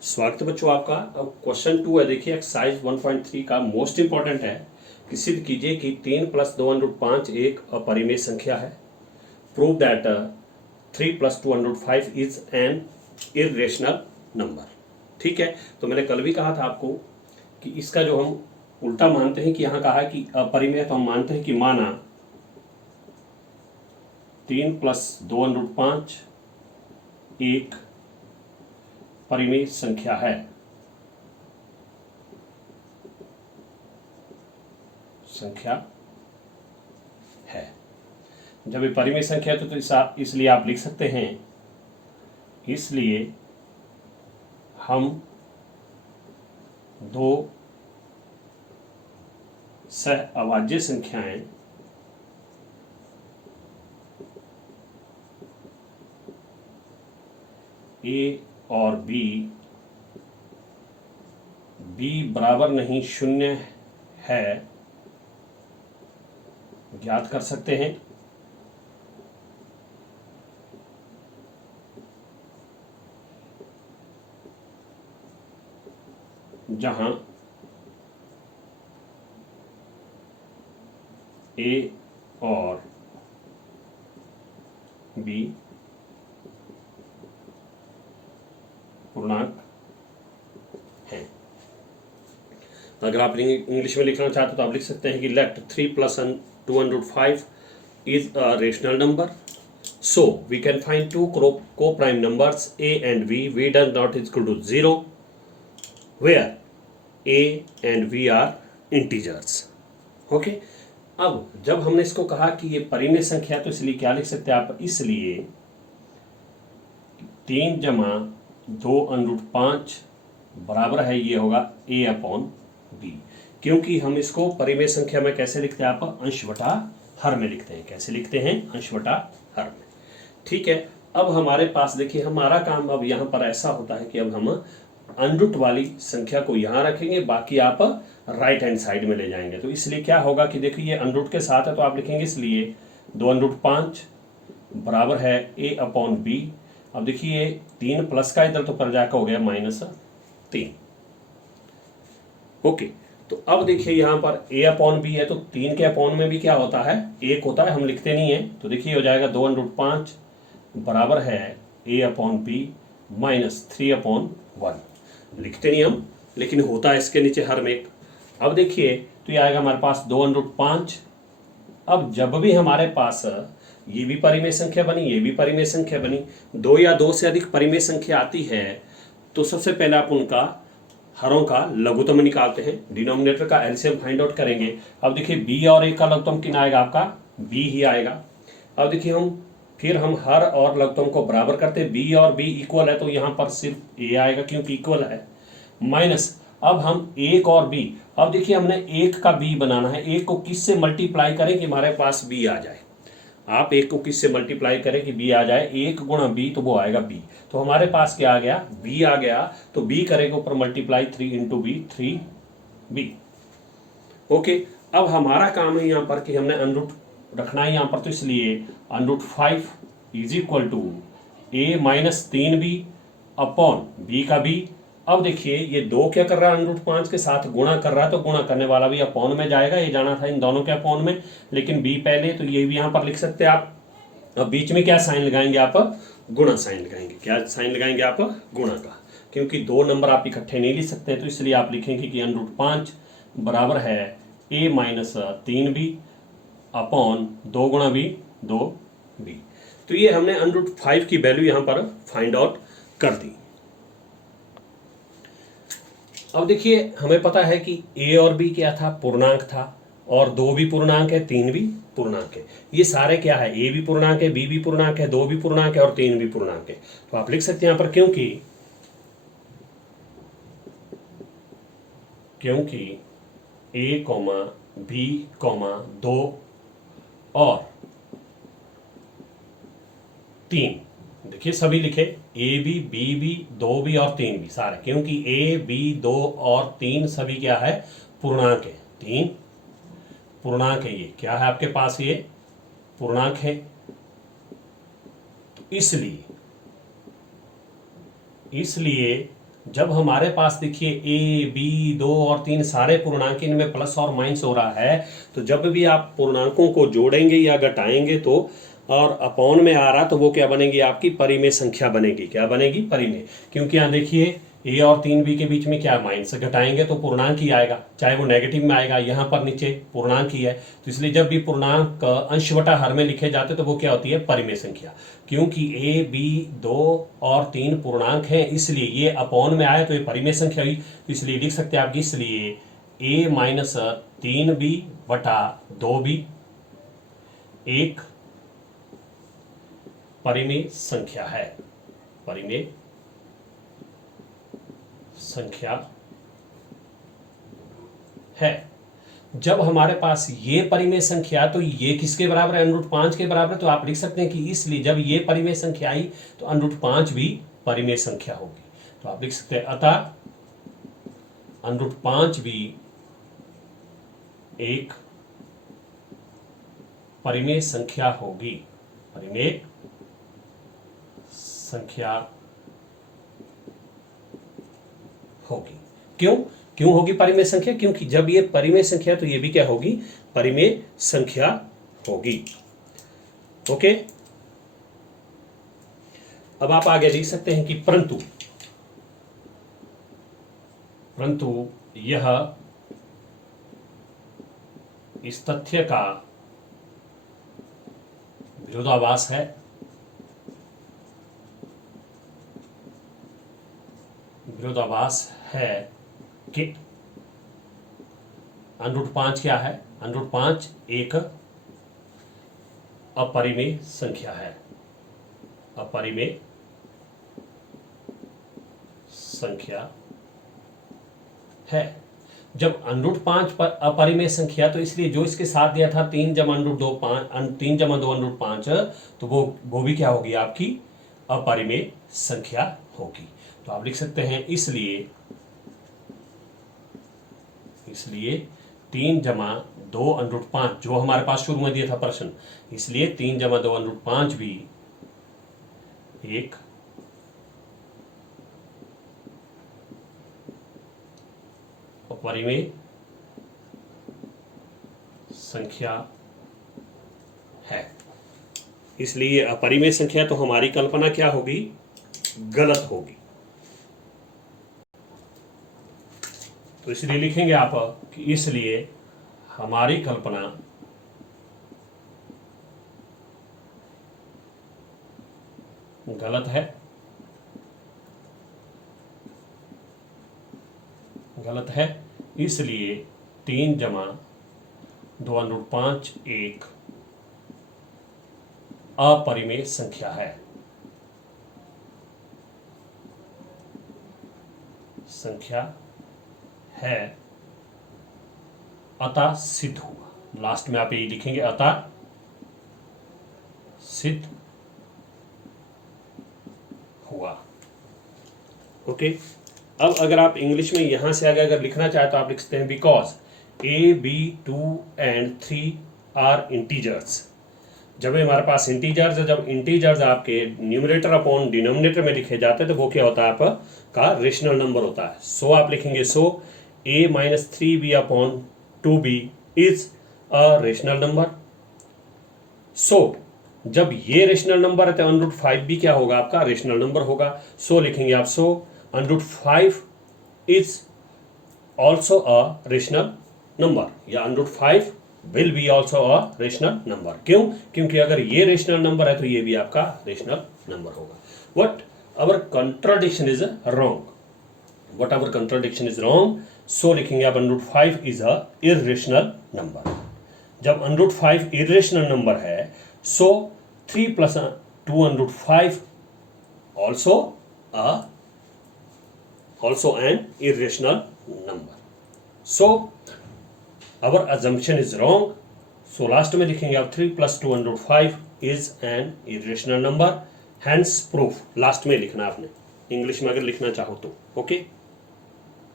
स्वागत है बच्चों आपका। अब क्वेश्चन 2 है, देखिए एक्सरसाइज 1.3 का मोस्ट इंपॉर्टेंट है कि सिद्ध कीजिए कि 3 + 2√5 एक अपरिमेय संख्या है। Prove that 3 + 2√5 is an irrational number. ठीक है, तो मैंने कल भी कहा था आपको कि इसका जो हम उल्टा मानते हैं कि यहाँ कहा कि अपरिमेय, तो हम मानते हैं कि माना 3 + 2√5 एक परिमेय संख्या है। जब ये परिमेय संख्या है तो इसलिए आप लिख सकते हैं, इसलिए हम दो सहअभाज्य संख्याएं ए और बी बराबर नहीं शून्य है ज्ञात कर सकते हैं। जहां ए और बी पूर्णांक हैं। अगर आप इंग्लिश में लिखना चाहते हो तो आप लिख सकते हैं कि let 3 + 205 is a rational number, so we can find two co-prime numbers a and v does not is equal to 0 where a and v are integers. Okay, अब जब हमने इसको कहा कि ये परिमेय संख्या, तो इसलिए क्या लिख सकते हैं आप, इसलिए 3 + 2√5 बराबर है, ये होगा a/b, क्योंकि हम इसको परिमेय संख्या में कैसे लिखते हैं आप, अंश बटा हर में लिखते हैं। कैसे लिखते हैं, अंश बटा हर में। ठीक है, अब हमारे पास देखिए हमारा काम अब यहाँ पर ऐसा होता है कि अब हम अनरूट वाली संख्या को यहाँ रखेंगे, बाकी आप राइट हैंड साइड में ले जाएंगे। तो इसलिए क्या होगा कि देखिए ये अनरूट के साथ है तो आप लिखेंगे, इसलिए 2√5 बराबर है a/b। अब देखिए 3 प्लस का इधर तो पर जाकर हो गया -3। ओके, तो अब देखिए यहाँ पर a/b है, तो 3 के अपॉन में भी क्या होता है, 1 होता है, हम लिखते नहीं है। तो देखिए हो जाएगा 2√5 बराबर है a/b -3/1। लिखते नहीं हम, लेकिन होता है इसके नीचे हर में एक। अब देखिए तो ये आएगा हमारे पास 2√5। अब जब भी हमारे पास ये भी परिमेय संख्या बनी, ये भी परिमेय संख्या बनी, 2 या 2 से अधिक परिमेय संख्या आती है, तो सबसे पहले आप उनका हरों का लघुत्तम निकालते हैं, डिनोमिनेटर का एलसीएम फाइंड आउट करेंगे। अब देखिए बी और ए का लघुत्तम कितना आएगा, आपका बी ही आएगा। अब देखिए फिर हम हर और लघुत्तम को बराबर करते हैं, बी और बी इक्वल है तो यहाँ पर सिर्फ ए आएगा क्योंकि इक्वल है, माइनस अब हम एक और बी। अब देखिए हमने एक का बी बनाना है, एक को किस से मल्टीप्लाई करें कि हमारे पास बी आ जाए। आप एक को किस से मल्टीप्लाई करें कि बी आ जाए, 1 × बी तो वो आएगा बी। तो हमारे पास क्या आ गया, बी आ गया। तो बी करेगा ऊपर मल्टीप्लाई 3 × बी, 3b। ओके, अब हमारा काम है यहाँ पर कि हमने अनरूट रखना है यहाँ पर, तो इसलिए √5 is equal to a -3b upon b का b। अब देखिए ये 2 क्या कर रहा है, √5 के साथ गुणा कर रहा है, तो गुणा करने वाला भी अपॉन में जाएगा, ये जाना था इन दोनों के अपॉन में, लेकिन b पहले, तो ये भी यहाँ पर लिख सकते हैं आप। अब बीच में क्या साइन लगाएंगे आप, गुणा साइन लगाएंगे। क्या साइन लगाएंगे आप, गुणा का, क्योंकि 2 नंबर आप इकट्ठे नहीं लिख सकते, तो इसलिए आप लिखेंगे कि √5 बराबर है a -3b upon 2 × b 2b। तो ये हमने √5 की वैल्यू यहाँ पर फाइंड आउट कर दी। अब देखिए हमें पता है कि a और b क्या था, पूर्णांक था, और 2 भी पूर्णांक है, 3 भी पूर्णांक है। ये सारे क्या है, a भी पूर्णांक है, b भी पूर्णांक है, 2 भी पूर्णांक है और 3 भी पूर्णांक है। तो आप लिख सकते हैं यहाँ पर क्योंकि a, b, 2 और 3, देखिए सभी लिखे, ए बी, बी बी, 2 भी और 3 भी सारे, क्योंकि ए बी 2 और 3 सभी क्या है, पूर्णांक है। 3 पूर्णांक है, ये क्या है आपके पास, ये पूर्णांक है। तो इसलिए जब हमारे पास देखिए ए बी 2 और 3 सारे पूर्णांक इनमें प्लस और माइनस हो रहा है, तो जब भी आप पूर्णांकों को जोड़ेंगे या घटाएंगे तो और अपॉन में आ रहा तो वो क्या बनेगी आपकी परिमेय संख्या बनेगी। क्या बनेगी? परिमेय। क्योंकि यहाँ देखिए ए और 3b के बीच में क्या माइनस घटाएंगे तो पूर्णांक ही आएगा, चाहे वो नेगेटिव में आएगा, यहाँ पर नीचे पूर्णांक ही है। तो इसलिए जब भी पूर्णांक अंश बटा हर में लिखे जाते तो वो क्या होती है? परिमेय संख्या। क्योंकि ए बी 2 और 3 पूर्णांक हैं इसलिए ये अपॉन में आया तो ये परिमेय संख्या हुई। तो इसलिए लिख सकते हैं आप, इसलिए ए माइनस 3b बटा 2b एक परिमेय संख्या है। परिमेय संख्या है। जब हमारे पास ये परिमेय संख्या तो ये किसके बराबर है? √5 के बराबर। तो आप लिख सकते हैं कि इसलिए जब ये परिमेय संख्या आई तो √5 भी परिमेय संख्या होगी। तो आप लिख सकते हैं अतः √5 भी एक परिमेय संख्या होगी। परिमेय संख्या होगी। क्यों होगी परिमेय संख्या? क्योंकि जब ये परिमेय संख्या तो ये भी क्या होगी? परिमेय संख्या होगी। ओके, अब आप आगे लिख सकते हैं कि परंतु यह इस तथ्य का विरोधाभास है कि √5 क्या है? √5 एक अपरिमेय संख्या है। अपरिमेय संख्या है। जब √5 पर अपरिमेय संख्या तो इसलिए जो इसके साथ दिया था 3 जमा 2 √5 तो वो भी क्या होगी? आपकी अपरिमेय संख्या होगी। तो आप लिख सकते हैं इसलिए 3 जमा 2 √5 जो हमारे पास शुरू में दिया था प्रश्न, इसलिए 3 जमा 2 √5 भी एक अपरिमेय संख्या है। इसलिए अपरिमेय संख्या तो हमारी कल्पना क्या होगी? गलत होगी। तो इसलिए लिखेंगे आप कि इसलिए हमारी कल्पना गलत है। इसलिए 3 जमा 2 √5 एक अपरिमेय संख्या है। अतः सिद्ध हुआ। लास्ट में आप यही लिखेंगे, अतः सिद्ध हुआ। ओके, अब अगर आप इंग्लिश में यहां से आगे अगर लिखना चाहे तो आप लिख सकते हैं because A, B, 2 and 3 are integers. जब हमारे पास इंटीजर्स है, जब इंटीजर्स आपके न्यूमरेटर अपॉन डिनोमिनेटर में लिखे जाते हैं तो वो क्या होता है? आपका रेशनल नंबर होता है। सो आप लिखेंगे so A - 3B upon 2B is a rational number. So जब ये रेशनल नंबर है तो √5 भी क्या होगा? आपका रेशनल नंबर होगा। सो लिखेंगे आप सो √5 is also a rational number, या √5 will be also a rational number. क्यों? क्योंकि अगर ये रेशनल नंबर है तो ये भी आपका रेशनल नंबर होगा। What our contradiction is wrong. What our contradiction is wrong, so लिखेंगे आप √5 इज अ इर्रेशनल नंबर। जब √5 इर्रेशनल नंबर है सो 3 + 2 √5 also an irrational number. So our assumption is wrong. So last में लिखेंगे आप 3 + 2 √5 is an irrational number. Hence proof last में लिखना आपने, इंग्लिश में अगर लिखना चाहो तो। ओके